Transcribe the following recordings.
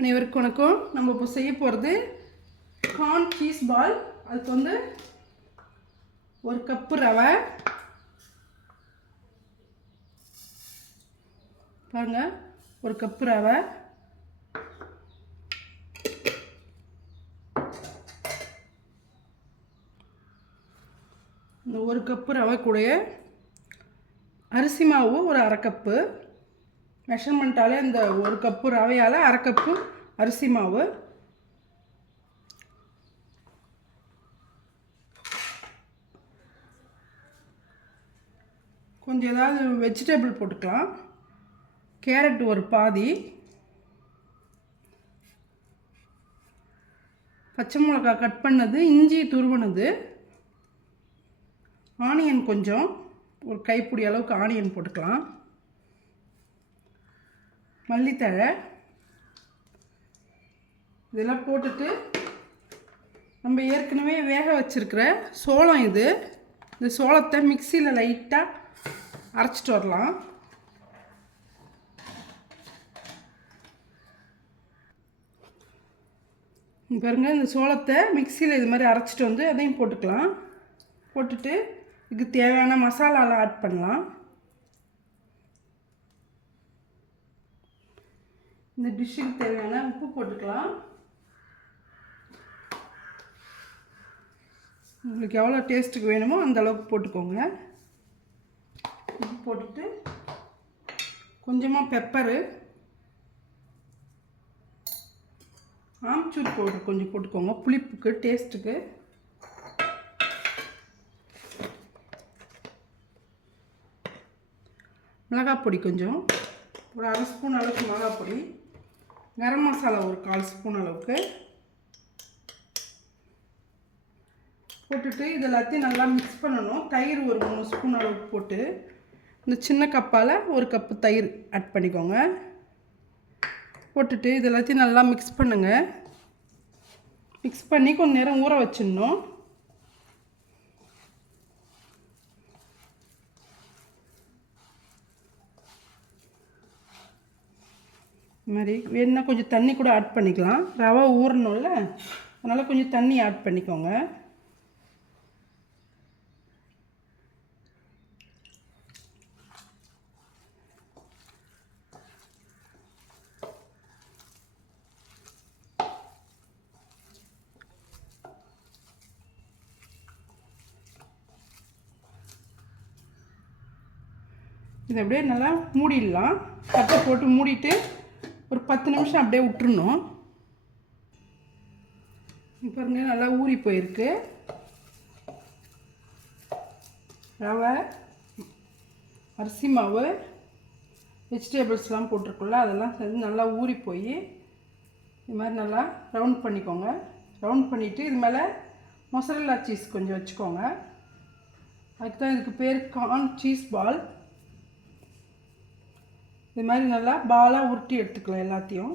அனைவருக்கும் வணக்கம். நம்ம இப்போ செய்ய போகிறது கார்ன் சீஸ் பால். அதுக்கு வந்து ஒரு கப்பு ரவை பாருங்க, ஒரு கப்பு ரவை, இந்த ஒரு கப்பு ரவை கூட அரிசி மாவு ஒரு அரை கப்பு. மெஷர்மெண்ட்டாலே இந்த ஒரு கப்பு ரவையால் அரை கப்பு அரிசி மாவு, கொஞ்சம் ஏதாவது வெஜிடபிள் போட்டுக்கலாம். கேரட் ஒரு பாதி, பச்சை மிளகாய் கட் பண்ணது, இஞ்சி துருவினது, ஆனியன் கொஞ்சம் ஒரு கைப்பிடி அளவுக்கு ஆனியன் போட்டுக்கலாம், மல்லித்தழை இதெல்லாம் போட்டுட்டு நம்ம ஏற்கனவே வேக வச்சுருக்கிற சோளம் இந்த சோளத்தை மிக்சியில் லைட்டாக அரைச்சிட்டு வரலாம். பாருங்கள், இந்த சோளத்தை மிக்சியில் இது மாதிரி அரைச்சிட்டு வந்து அதையும் போட்டுக்கலாம். போட்டுட்டு இதுக்கு தேவையான மசாலாலாம் ஆட் பண்ணலாம். இந்த டிஷ்ஷுக்கு தேவையான உப்பு போட்டுக்கலாம். உங்களுக்கு எவ்வளோ டேஸ்ட்டுக்கு வேணுமோ அந்த அளவுக்கு போட்டுக்கோங்க. உப்பு போட்டுட்டு கொஞ்சமாக பெப்பரு, ஆம்ச்சூர் பவுடர் கொஞ்சம் போட்டுக்கோங்க புளிப்புக்கு டேஸ்ட்டுக்கு. மிளகாய் பொடி கொஞ்சம் ஒரு அரை ஸ்பூன் அளவுக்கு மிளகாய் பொடி, கரம் மசாலா ஒரு 1/4 ஸ்பூன் அளவுக்கு போட்டுட்டு இது எல்லாத்தையும் நல்லா மிக்ஸ் பண்ணணும். தயிர் ஒரு 3 ஸ்பூன் அளவுக்கு போட்டு இந்த சின்ன கப்பால் ஒரு கப்பு தயிர் ஆட் பண்ணிக்கோங்க. போட்டுட்டு இது எல்லாத்தையும் நல்லா மிக்ஸ் பண்ணுங்கள். மிக்ஸ் பண்ணி கொஞ்சம் நேரம் ஊற வச்சிடணும். இது மாதிரி வேணுன்னா கொஞ்சம் தண்ணி கூட ஆட் பண்ணிக்கலாம். ரவை ஊறணும்ல, அதனால் கொஞ்சம் தண்ணி ஆட் பண்ணிக்கோங்க. இதை அப்படியே நல்லா மூடிடலாம். தட்டை போட்டு மூடிட்டு ஒரு 10 நிமிஷம் அப்படியே விட்டுறணும். பாருங்க, நல்லா ஊறி போயிருக்கு. ரவை, அரிசி மாவு, வெஜிடபிள்ஸ்லாம் போட்டிருக்குல்ல, அதெல்லாம் சேர்ந்து நல்லா ஊறி போய் இது மாதிரி நல்லா ரவுண்ட் பண்ணிக்கோங்க. ரவுண்ட் பண்ணிவிட்டு இது மேலே மொசரல்லா சீஸ் கொஞ்சம் வச்சுக்கோங்க. அதுக்கு தான் இதுக்கு பேர் கார்ன் சீஸ் பால். இது மாதிரி நல்லா பாலாக உருட்டி எடுத்துக்கலாம் எல்லாத்தையும்.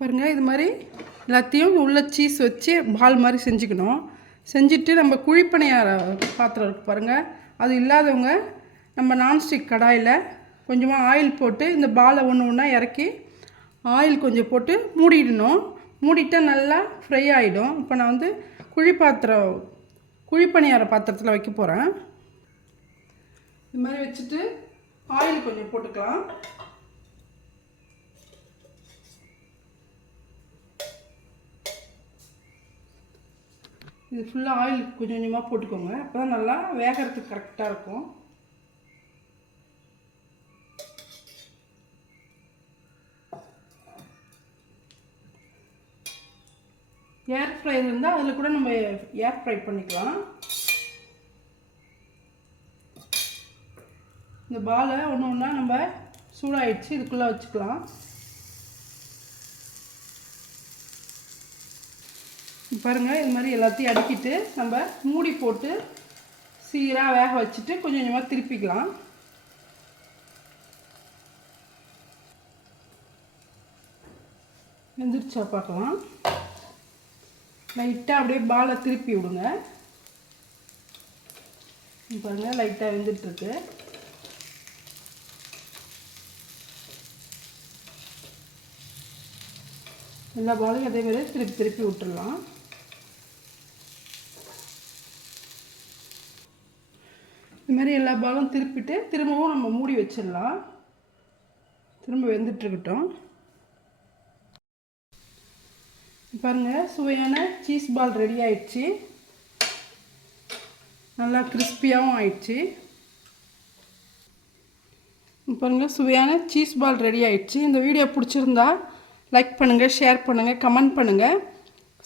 பாருங்கள், இது மாதிரி எல்லாத்தையும் உள்ள சீஸ் வச்சு பால் மாதிரி செஞ்சுக்கணும். செஞ்சுட்டு நம்ம குழிப்பணியார பாத்திரம் இருக்குது பாருங்கள், அது இல்லாதவங்க நம்ம நான்ஸ்டிக் கடாயில் கொஞ்சமாக ஆயில் போட்டு இந்த பாலை ஒன்று ஒன்றா இறக்கி ஆயில் கொஞ்சம் போட்டு மூடிடணும். மூடிட்டால் நல்லா ஃப்ரை ஆகிடும். இப்போ நான் வந்து குழிப்பணியார பாத்திரத்தில் வைக்க போகிறேன். இது மாதிரி வச்சுட்டு ஆயில் கொஞ்சம் போட்டுக்கலாம். இது ஃபுல்லாக ஆயில் கொஞ்சம் கொஞ்சமாக போட்டுக்கோங்க. அப்போ தான் நல்லா வேகிறதுக்கு கரெக்டாக இருக்கும். ஏர் ஃப்ரையர் இருந்தால் அதில் கூட நம்ம ஏர் ஃப்ரை பண்ணிக்கலாம். இந்த பாலை ஒன்று ஒன்றா நம்ம சூடாகிடுச்சு இதுக்குள்ளே வச்சுக்கலாம். பாருங்கள், இது மாதிரி எல்லாத்தையும் அடுக்கிட்டு நம்ம மூடி போட்டு சீராக வேக வச்சுட்டு கொஞ்சம் கொஞ்சமாக திருப்பிக்கலாம். வெந்துருச்சா பார்க்கலாம். லைட்டாக அப்படியே பாலை திருப்பி விடுங்க. பாருங்கள் லைட்டாக வெந்துட்டுருக்கு. எல்லா பாலையும் அதே மாதிரி திருப்பி திருப்பி விட்டுடலாம். இது மாதிரி எல்லா பாலும் திருப்பிட்டு திரும்பவும் நம்ம மூடி வச்சிடலாம். திரும்ப வெந்துட்டுருக்கட்டும். பாருங்கள் சுவையான சீஸ் பால் ரெடி ஆயிடுச்சு. நல்லா கிறிஸ்பியாகவும் ஆயிடுச்சு. பாருங்கள் சுவையான சீஸ் பால் ரெடி ஆயிடுச்சு. இந்த வீடியோ பிடிச்சிருந்தா லைக் பண்ணுங்கள், ஷேர் பண்ணுங்கள், கமெண்ட் பண்ணுங்கள்,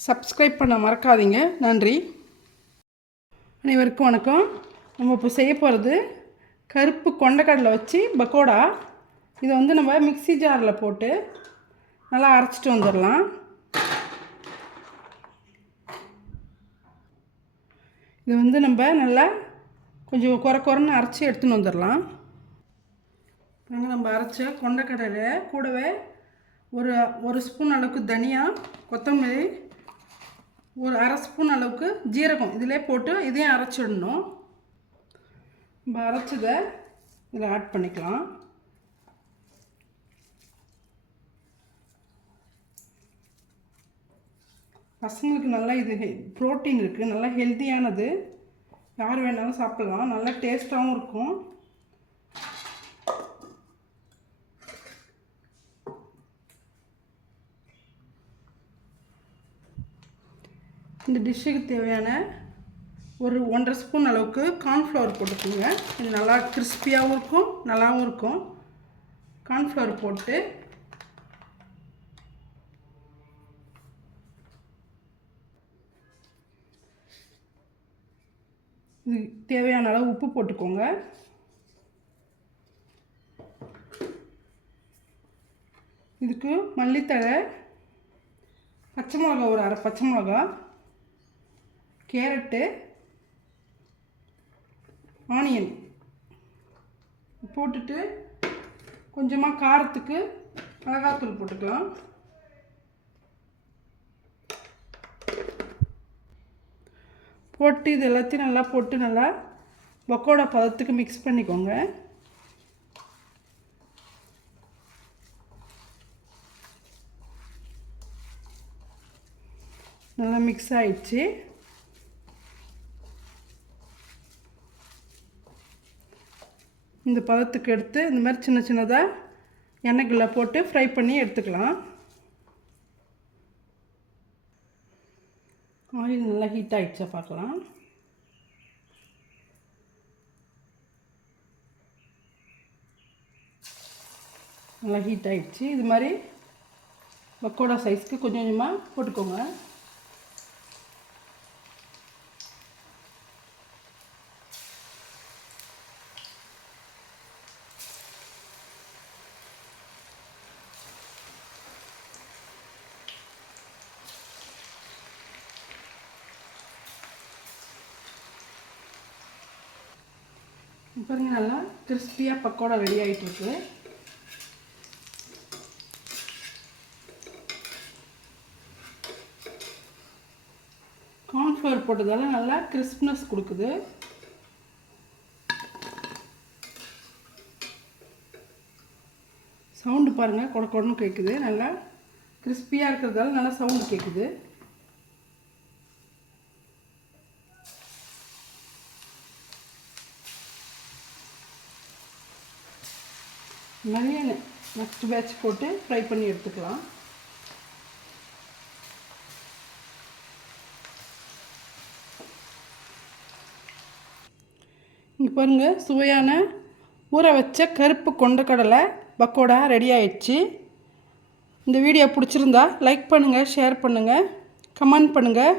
சப்ஸ்கிரைப் பண்ண மறக்காதீங்க. நன்றி. அனைவருக்கும் வணக்கம். நம்ம இப்போ செய்ய போகிறது கருப்பு கொண்டைக்கடலை வச்சு பக்கோடா. இதை வந்து நம்ம மிக்ஸி ஜாரில் போட்டு நல்லா அரைச்சிட்டு வந்துடலாம். இது வந்து நம்ம நல்லா கொஞ்சம் குறைன்னு அரைச்சி எடுத்துன்னு வந்துடலாம். நம்ம அரைச்ச கொண்டைக்கடலை கூடவே ஒரு ஸ்பூன் அளவுக்கு தனியா, கொத்தமல்லி, ஒரு அரை ஸ்பூன் அளவுக்கு ஜீரகம் இதிலே போட்டு இதையும் அரைச்சிடணும். நம்ம அரைச்சதை இதில் ஆட் பண்ணிக்கலாம். பசங்களுக்கு நல்லா இது ப்ரோட்டீன் இருக்குது, நல்லா ஹெல்த்தியானது. யார் வேணாலும் சாப்பிட்லாம், நல்லா டேஸ்ட்டாகவும் இருக்கும். இந்த டிஷ்ஷுக்கு தேவையான ஒரு 1.5 ஸ்பூன் அளவுக்கு கார்ன்ஃப்ளவர் போட்டுக்கோங்க. இது நல்லா கிறிஸ்பியாகவும் இருக்கும், நல்லாவும் இருக்கும். கார்ன்ஃப்ளவர் போட்டு இது தேவையான அளவு உப்பு போட்டுக்கோங்க. இதுக்கு மல்லித்தழை, பச்சை மிளகா, ஒரு அரை பச்சை மிளகா, கேரட்டு, ஆனியன் போட்டுட்டு கொஞ்சமாக காரத்துக்கு மிளகாத்தூள் போட்டுக்கலாம். போட்டு இது எல்லாத்தையும் நல்லா போட்டு நல்லா பக்கோடா பதத்துக்கு மிக்ஸ் பண்ணிக்கோங்க. நல்லா மிக்ஸ் ஆயிடுச்சு. இந்த பதத்துக்கு எடுத்து இந்த மாதிரி சின்ன சின்னதாக எண்ணெய்க்குள்ளே போட்டு ஃப்ரை பண்ணி எடுத்துக்கலாம். ஆயில் நல்லா ஹீட் ஆகிடுச்சா பார்க்கலாம். நல்லா ஹீட் ஆகிடுச்சு. இது மாதிரி பக்கோடா சைஸ்க்கு கொஞ்சம் கொஞ்சமாக போட்டுக்கோங்க. பாருங்க நல்லா கிறிஸ்பியாக பக்கோடா ரெடி ஆகிட்டுருக்கு. கார்ன்ஃப்ளவர் போட்டதால நல்லா கிறிஸ்ப்னஸ் கொடுக்குது. சவுண்டு பாருங்கள், கொடன்னு கேட்குது. நல்லா கிறிஸ்பியாக இருக்கிறதால நல்லா சவுண்டு கேட்குது. நிறைய நெக்ஸ்ட் பேட்ச் போட்டு ஃப்ரை பண்ணி எடுத்துக்கலாம். இங்கே பாருங்கள் சுவையான ஊற வச்ச கருப்பு கொண்டைக்கடலை பக்கோடா ரெடி ஆயிடுச்சு. இந்த வீடியோ பிடிச்சிருந்தா லைக் பண்ணுங்கள், ஷேர் பண்ணுங்கள், கமெண்ட் பண்ணுங்கள்,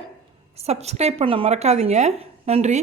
சப்ஸ்கிரைப் பண்ண மறக்காதீங்க. நன்றி.